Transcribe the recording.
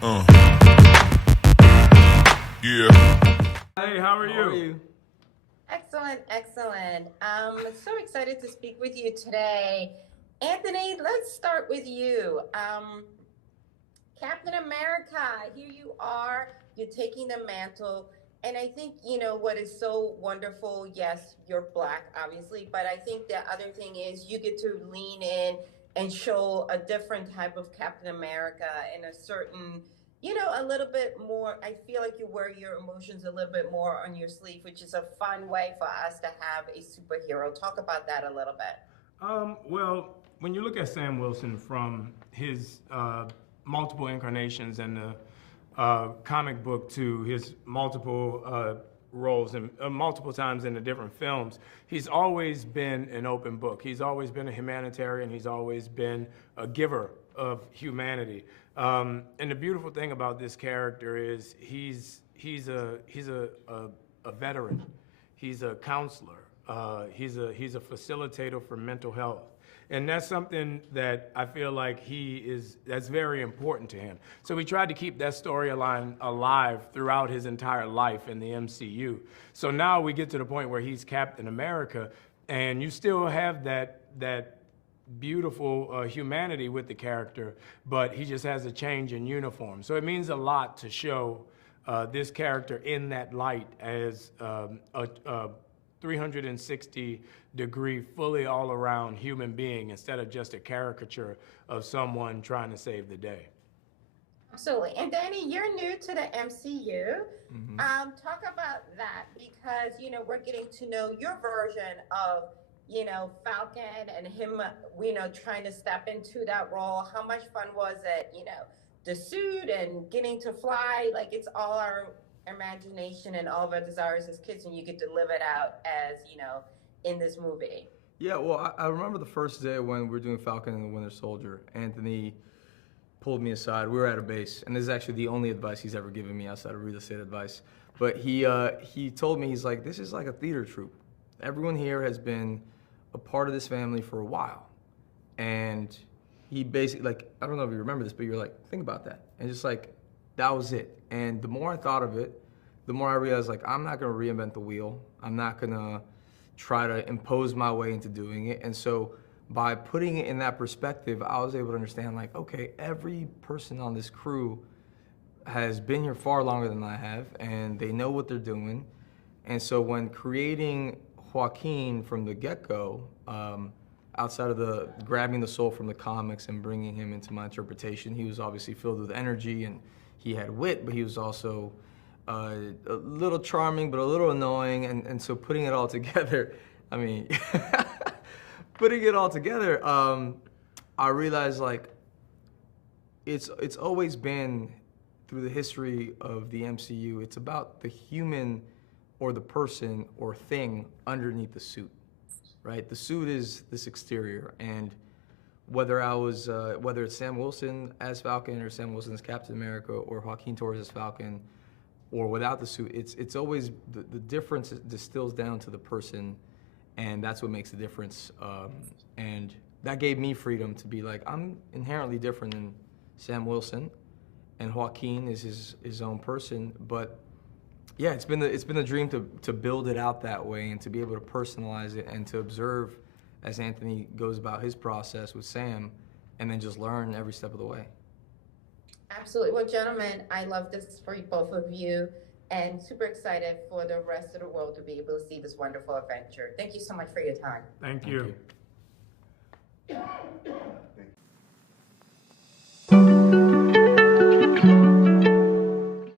Uh, yeah. Hey, how are you? Excellent, excellent. So excited to speak with you today. Anthony, let's start with you. Captain America, here you are, you're taking the mantle. And I think, what is so wonderful, yes, you're black, obviously, but I think the other thing is you get to lean in and show a different type of Captain America and a certain, a little bit more. I feel like you wear your emotions a little bit more on your sleeve, which is a fun way for us to have a superhero. Talk about that a little bit. Well, when you look at Sam Wilson from his multiple incarnations in the comic book to his multiple roles and multiple times in the different films, he's always been an open book. He's always been a humanitarian. He's always been a giver of humanity. And the beautiful thing about this character is he's a veteran. He's a counselor. He's a facilitator for mental health. And that's something that I feel like that's very important to him. So we tried to keep that storyline alive throughout his entire life in the MCU. So now we get to the point where he's Captain America, and you still have that beautiful humanity with the character, but he just has a change in uniform. So it means a lot to show this character in that light as a 360-degree, fully all-around human being instead of just a caricature of someone trying to save the day. Absolutely. And Danny, you're new to the MCU. Talk about that because, we're getting to know your version of, Falcon and him, trying to step into that role. How much fun was it, the suit and getting to fly? Like, it's all our imagination and all of our desires as kids, and you get to live it out as, in this movie. Yeah, well, I remember the first day when we were doing Falcon and the Winter Soldier. Anthony pulled me aside. We were at a base, and this is actually the only advice he's ever given me outside of real estate advice. But he told me, he's like, this is like a theater troupe. Everyone here has been a part of this family for a while. And he basically, like, I don't know if you remember this, but you're like, think about that. And just like, that was it. And the more I thought of it, the more I realized, like, I'm not gonna reinvent the wheel. I'm not gonna try to impose my way into doing it. And so by putting it in that perspective, I was able to understand, like, okay, every person on this crew has been here far longer than I have, and they know what they're doing. And so when creating Joaquin from the get-go, outside of the grabbing the soul from the comics and bringing him into my interpretation, he was obviously filled with energy and he had wit, but he was also a little charming, but a little annoying. And so putting it all together, I mean, putting it all together, I realized, like, it's always been, through the history of the MCU, it's about the human or the person or thing underneath the suit, right? The suit is this exterior, and whether it's Sam Wilson as Falcon or Sam Wilson as Captain America or Joaquin Torres as Falcon, or without the suit, it's always the difference distills down to the person, and that's what makes the difference. And that gave me freedom to be like, I'm inherently different than Sam Wilson, and Joaquin is his own person. But yeah, it's been a dream to build it out that way and to be able to personalize it and to observe as Anthony goes about his process with Sam, and then just learn every step of the way. Absolutely. Well, gentlemen, I love this for both of you and super excited for the rest of the world to be able to see this wonderful adventure. Thank you so much for your time. Thank you. Thank you.